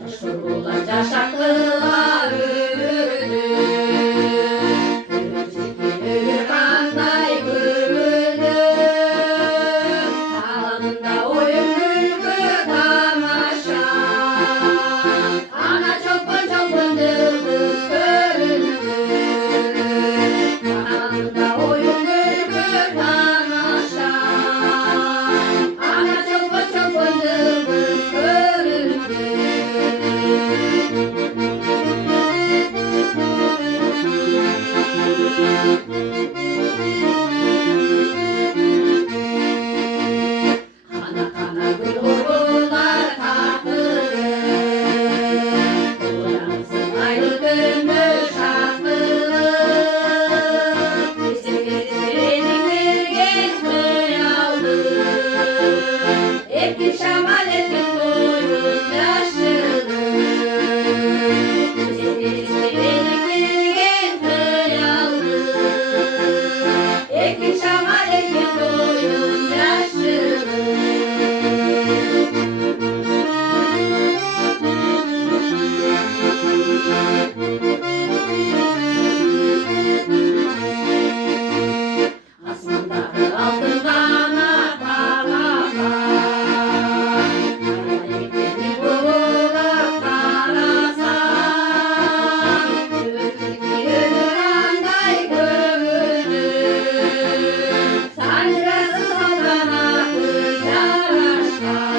Жашыруулар жашактылар өрүлүп кандай көңүлдү алында оюн күлкү тамаша ана чолпон жылдыз көрүндү алында оюн күлкү тамаша ана чолпон жылдыз көрүндү Кана гүл урулар тартылып оянсын айлы түндү шактылып эсең берген кыялды эркин шамал эркин коюн жашылып эсең берген кыялды эркин шамал эркин коюн жашылып Асмандагы алтын гана парлаган эпени болуп карасам өмүр кандай көңүлдү сандырасы салтанаты жарашкан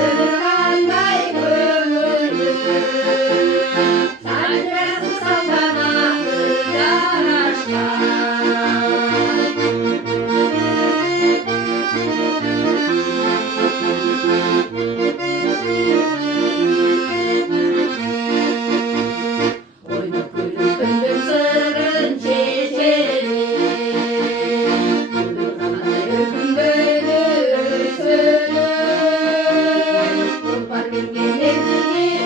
өмүр кандай көңүлдү сандырасы салтанаты жарашкан ойноп күлүп күндүн сырын чечелеп кандай өкүнбөйдү өсөнүп кулпар берген эмдиги